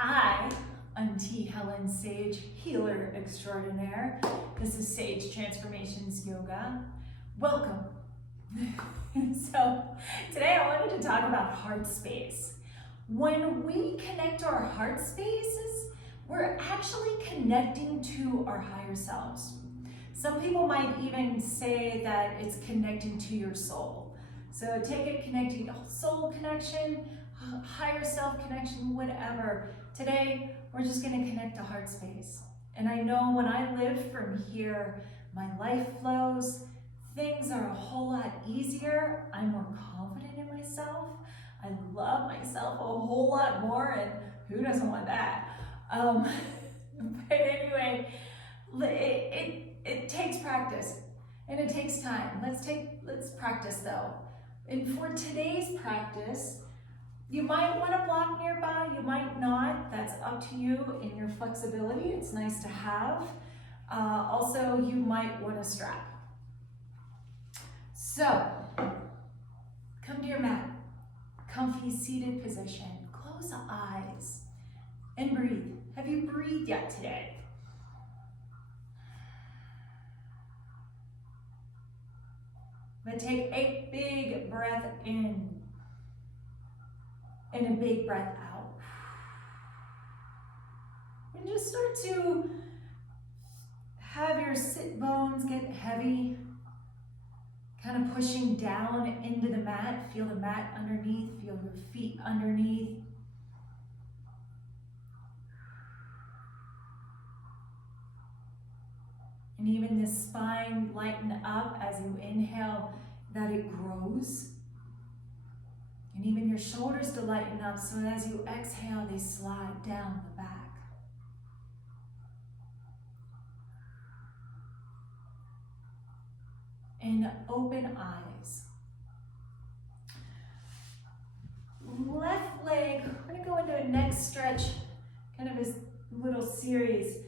I, Auntie Helen Sage, healer extraordinaire. This is Sage Transformations Yoga. Welcome. So today I wanted to talk about heart space. When we connect to our heart spaces, we're actually connecting to our higher selves. Some people might even say that it's connecting to your soul. So take it connecting to soul connection, higher self connection, whatever. Today, we're just gonna connect to heart space. And I know when I live from here, my life flows, things are a whole lot easier. I'm more confident in myself. I love myself a whole lot more, and who doesn't want that? But anyway, it takes practice and it takes time. Let's practice though. And for today's practice, you might want to block nearby, you might not. That's up to you in your flexibility. It's nice to have. Also, you might want a strap. So, come to your mat, comfy seated position. Close the eyes and breathe. Have you breathed yet today? But take a big breath in and a big breath out. And just start to have your sit bones get heavy, kind of pushing down into the mat. Feel the mat underneath, feel your feet underneath. And even the spine lighten up as you inhale, that it grows. And even your shoulders to lighten up, so as you exhale, they slide down the back. And open eyes. Left leg, we're gonna go into a neck stretch, kind of this little series.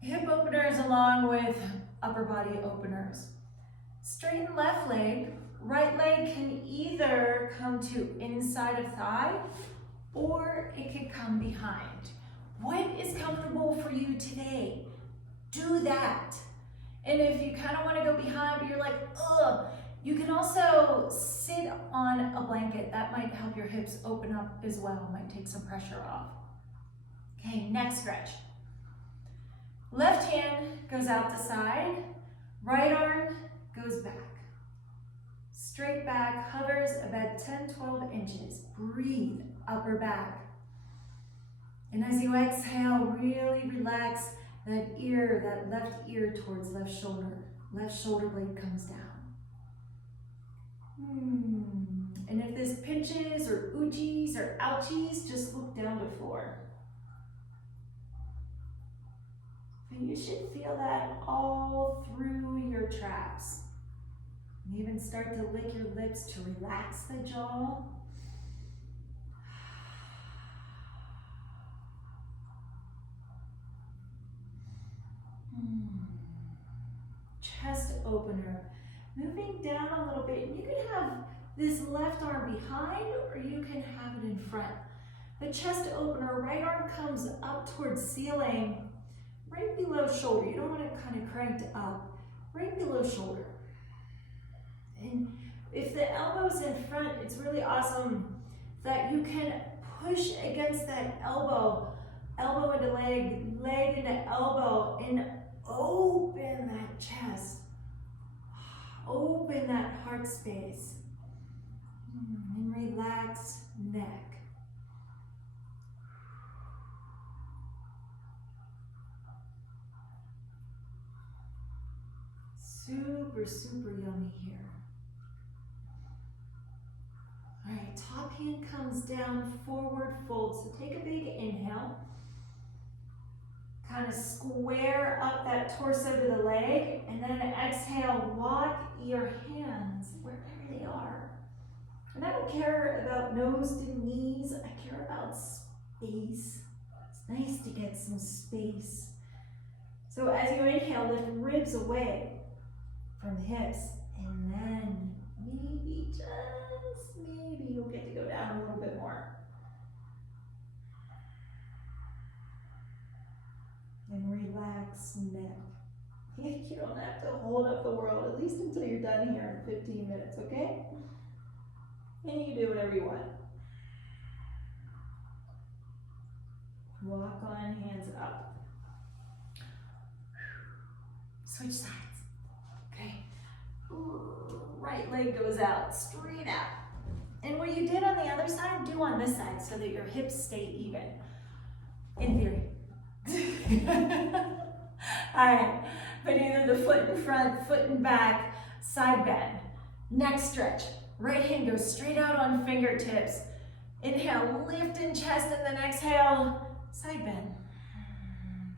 Hip openers along with upper body openers. Straighten left leg. Right leg can either come to inside of thigh or it can come behind. What is comfortable for you today? Do that. And if you kind of want to go behind, but you're like, ugh, you can also sit on a blanket. That might help your hips open up as well. Might take some pressure off. Okay, neck stretch. Left hand goes out the side. Right arm goes back. Straight back, hovers about 10-12 inches. Breathe, upper back. And as you exhale, really relax that ear, that left ear towards left shoulder. Left shoulder blade comes down. And if this pinches or oogies or ouchies, just look down to floor. And you should feel that all through your traps. And even start to lick your lips to relax the jaw. Chest opener. Moving down a little bit. You can have this left arm behind or you can have it in front. The chest opener, right arm comes up towards ceiling, right below shoulder. You don't want it kind of cranked up. Right below shoulder. And if the elbow's in front, it's really awesome that you can push against that elbow, elbow into leg, leg into elbow, and open that chest. Open that heart space. And relax neck. Super, super yummy here. All right, top hand comes down, forward fold. So take a big inhale. Kind of square up that torso to the leg, and then exhale, walk your hands wherever they are. And I don't care about nose to knees, I care about space. It's nice to get some space. So as you inhale, lift ribs away from the hips, and then maybe, just maybe, you'll get to go down a little bit more. relaxed neck. You don't have to hold up the world, at least until you're done here in 15 minutes, okay? And you do whatever you want. Walk on, hands up. Switch sides. Okay. Right leg goes out, straight out. And what you did on the other side, do on this side so that your hips stay even. In theory. All right. But either the foot in front, foot in back, side bend, neck stretch. Right hand goes straight out on fingertips. Inhale, lift in chest, and then exhale, side bend.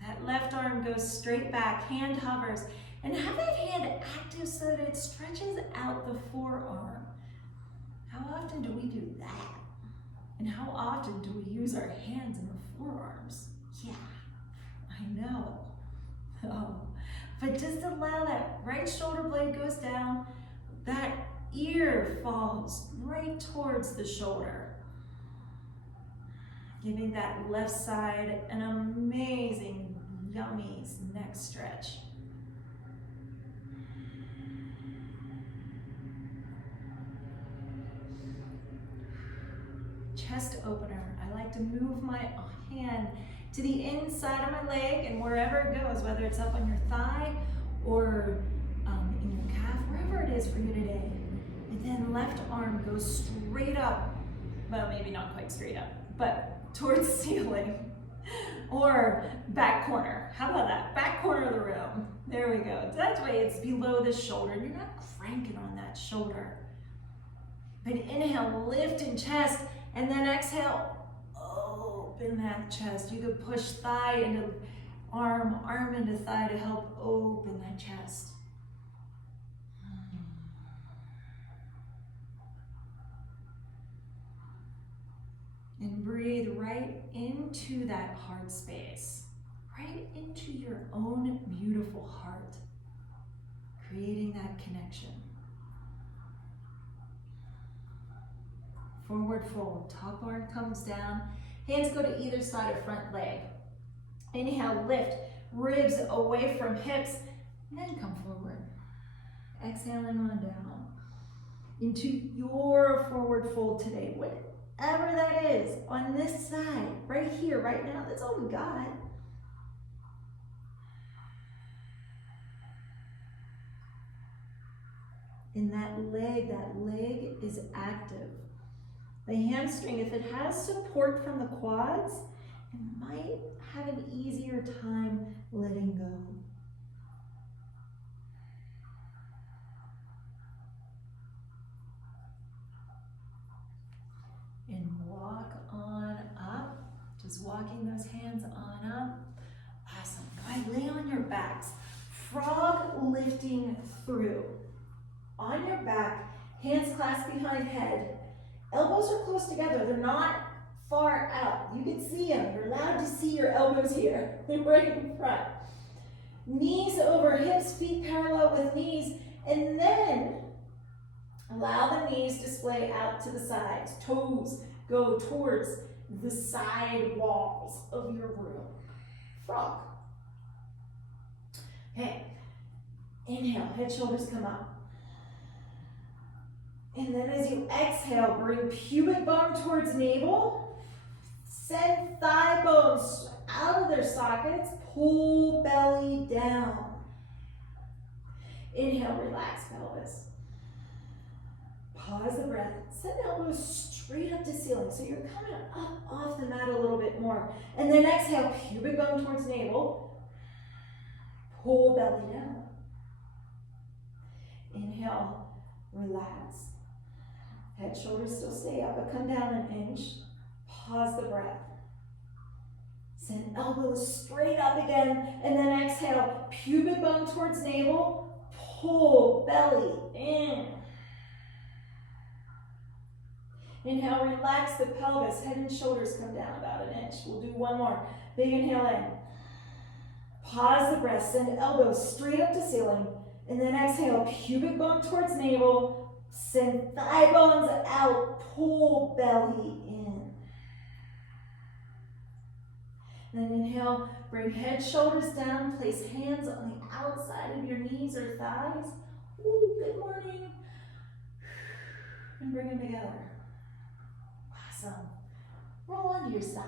That left arm goes straight back, hand hovers. And have that hand active so that it stretches out the forearm. How often do we do that? And how often do we use our hands and our forearms? Yeah, I know. Oh. But just allow that right shoulder blade goes down, that ear falls right towards the shoulder. Giving that left side an amazing, yummy neck stretch. Chest opener. I like to move my hand to the inside of my leg and wherever it goes, whether it's up on your thigh or in your calf, wherever it is for you today. And then left arm goes straight up. Well, maybe not quite straight up, but towards ceiling or back corner. How about that? Back corner of the room. There we go. That way it's below the shoulder and you're not cranking on that shoulder. But inhale, lift in chest, and then exhale, open that chest. You could push thigh into arm, arm into thigh to help open that chest. And breathe right into that heart space, right into your own beautiful heart, creating that connection. Forward fold, top arm comes down, hands go to either side of front leg. Inhale, lift, ribs away from hips, and then come forward. Exhaling on down into your forward fold today. Whatever that is, on this side, right here, right now, that's all we got. And that leg is active. The hamstring, if it has support from the quads, it might have an easier time letting go. And walk on up, just walking those hands on up. Awesome. Go ahead, lay on your backs. Frog lifting through. On your back, hands clasped behind head. Elbows are close together, they're not far out. You can see them, you're allowed to see your elbows here, right in front. Knees over hips, feet parallel with knees, and then allow the knees to splay out to the sides. Toes go towards the side walls of your room. Frog. Okay, inhale, head, shoulders come up. And then as you exhale, bring pubic bone towards navel. Send thigh bones out of their sockets. Pull belly down. Inhale, relax pelvis. Pause the breath. Send elbows straight up to ceiling. So you're coming up off the mat a little bit more. And then exhale, pubic bone towards navel. Pull belly down. Inhale, relax. Head, shoulders still stay up, but come down an inch. Pause the breath. Send elbows straight up again, and then exhale, pubic bone towards navel, pull belly in. Inhale, relax the pelvis, head and shoulders come down about an inch. We'll do one more. Big inhale in. Pause the breath, send elbows straight up to ceiling, and then exhale, pubic bone towards navel, send thigh bones out, pull belly in. And then inhale, bring head, shoulders down, place hands on the outside of your knees or thighs. Ooh, good morning. And bring them together. Awesome. Roll onto your side.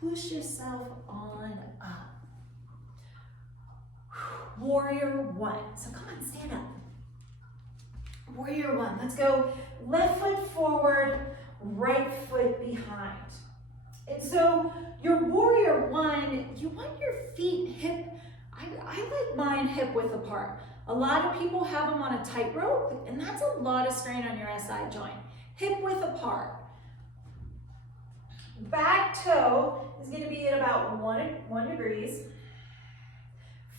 Push yourself on up. Warrior one. So come on, stand up. Warrior one. Let's go left foot forward, right foot behind. And so your warrior one, you want your feet hip, I like mine hip width apart. A lot of people have them on a tightrope, and that's a lot of strain on your SI joint. Hip width apart. Back toe is going to be at about 1 degree.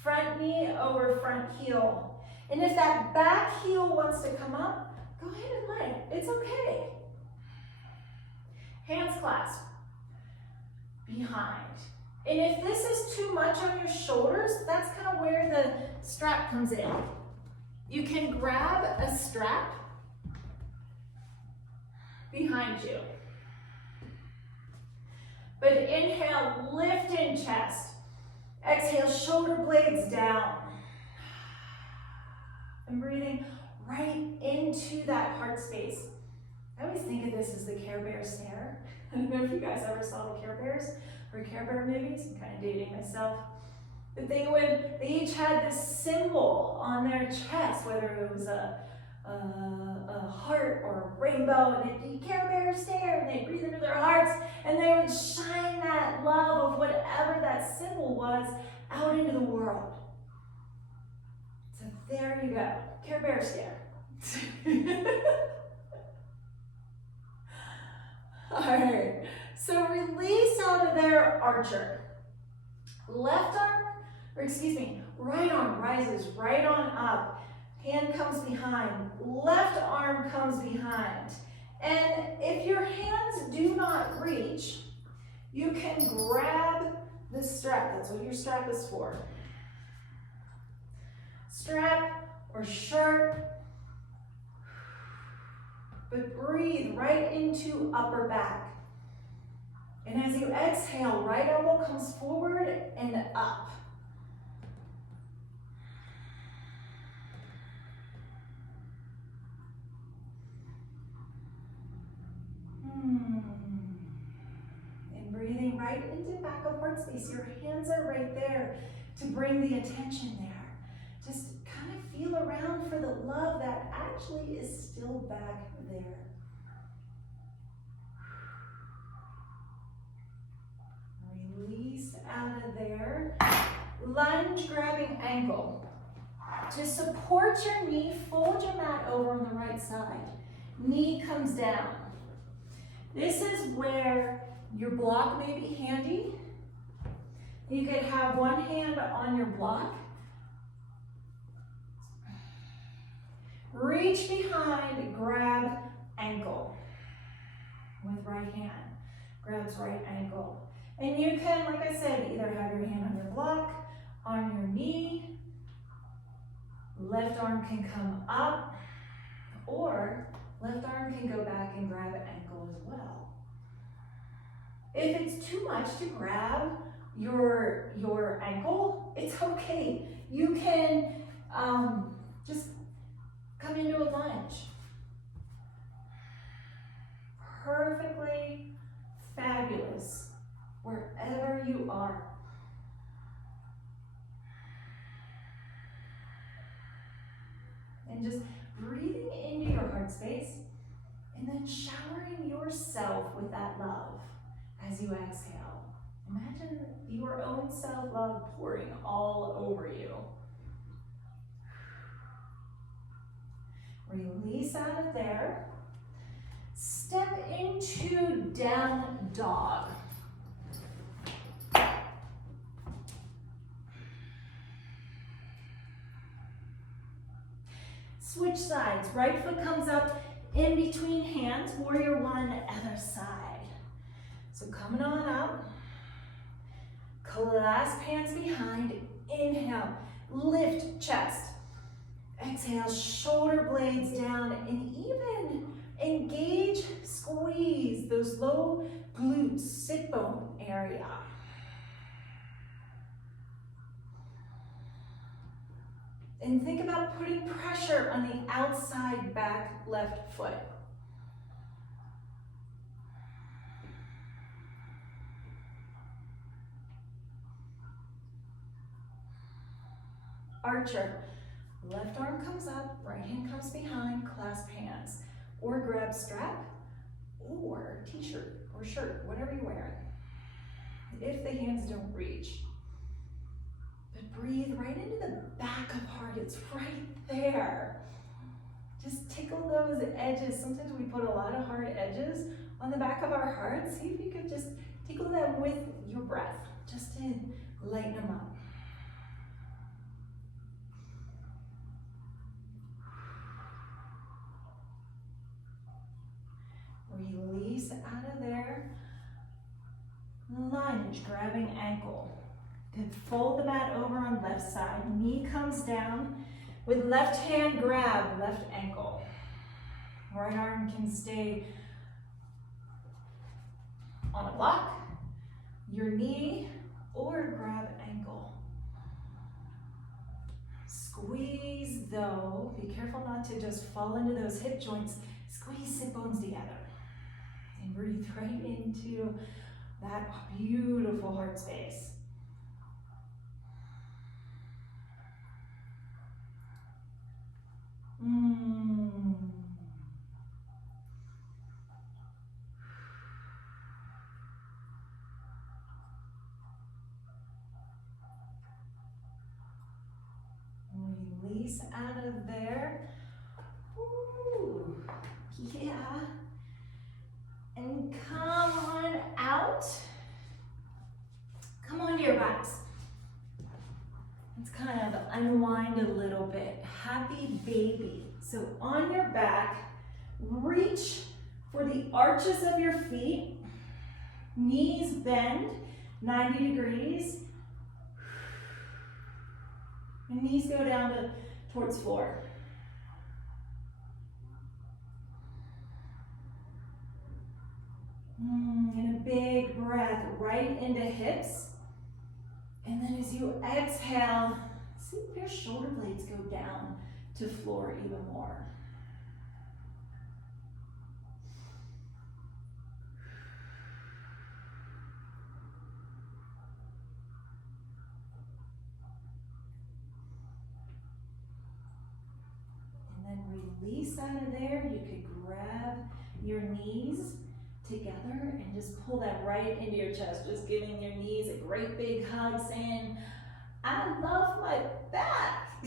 Front knee over front heel. And if that back heel wants to come up, go ahead and let it. It's okay. Hands clasped behind. And if this is too much on your shoulders, that's kind of where the strap comes in. You can grab a strap behind you. But inhale, lift in chest. Exhale, shoulder blades down. And breathing right into that heart space. I always think of this as the Care Bear stare. I don't know if you guys ever saw the Care Bears or Care Bear movies. I'm kind of dating myself. But they each had this symbol on their chest, whether it was a heart or a rainbow, and they'd be Care Bear stare, and they'd breathe into their hearts, and they would shine that love of whatever that symbol was out into the world. So there you go, Care Bear stare. All right, so release out of there, archer. Left arm, or excuse me, right arm rises right on up. Hand comes behind, left arm comes behind. And if your hands do not reach, you can grab the strap. That's what your strap is for. Strap or shirt. But breathe right into upper back. And as you exhale, right elbow comes forward and up. And breathing right into back of heart space. Your hands are right there to bring the attention there. Just kind of feel around for the love that actually is still back there. Release out of there. Lunge, grabbing ankle. To support your knee, fold your mat over on the right side. Knee comes down. This is where your block may be handy. You could have one hand on your block. Reach behind, grab ankle with right hand. Grabs right ankle. And you can, like I said, either have your hand on your block, on your knee, left arm can come up, or left arm can go back and grab ankle as well. If it's too much to grab your ankle, it's okay. You can just come into a lunge. Perfectly fabulous wherever you are. And just breathing into your heart space and then showering yourself with that love as you exhale. Imagine your own self-love pouring all over you. Release out of there. Step into down dog. Switch sides. Right foot comes up in between hands. Warrior one, other side. So coming on up. Clasp hands behind. Inhale. Lift chest. Exhale, shoulder blades down, and even Engage, squeeze those low glutes, sit bone area. And think about putting pressure on the outside back left foot. Archer, left arm comes up, right hand comes behind, clasp hands. Or grab strap, or t-shirt, or shirt, whatever you're wearing. If the hands don't reach. But breathe right into the back of heart, it's right there. Just tickle those edges. Sometimes we put a lot of hard edges on the back of our heart. See if you could just tickle them with your breath, just to lighten them up. Release out of there. Lunge, grabbing ankle. Then fold the mat over on left side. Knee comes down. With left hand, grab left ankle. Right arm can stay on a block, your knee, or grab ankle. Squeeze though. Be careful not to just fall into those hip joints. Squeeze sit bones together. And breathe right into that beautiful heart space. Release out of there. Ooh, yeah. And come on out. Come on to your backs. Let's kind of unwind a little bit. Happy baby. So on your back, reach for the arches of your feet. Knees bend 90 degrees. And knees go down towards floor. And a big breath right into hips. And then as you exhale, see if your shoulder blades go down to floor even more. And then release out of there. You could grab your knees together and just pull that right into your chest, just giving your knees a great big hug, saying, I love my back.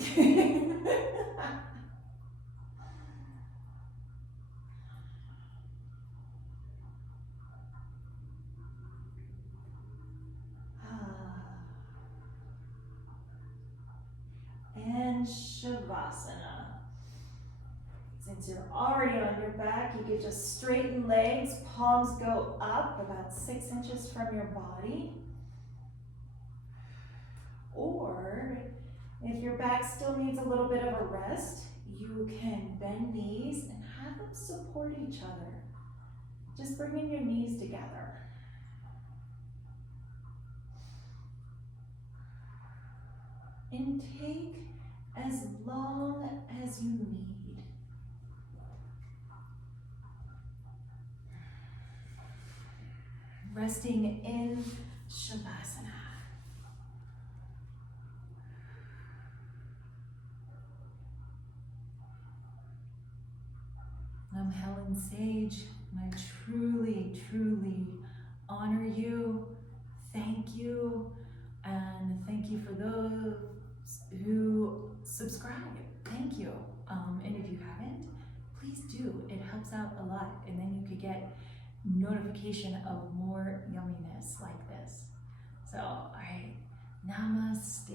And Shavasana. Since you're already on your back, you could just straighten legs, palms go up about 6 inches from your body. Or if your back still needs a little bit of a rest, you can bend knees and have them support each other. Just bringing your knees together. And take as long as you need. Resting in Shavasana. I'm Helen Sage, and I truly, truly honor you. Thank you, and thank you for those who subscribe. Thank you. And if you haven't, please do. It helps out a lot, and then you could get notification of more yumminess like this. So, all right, namaste.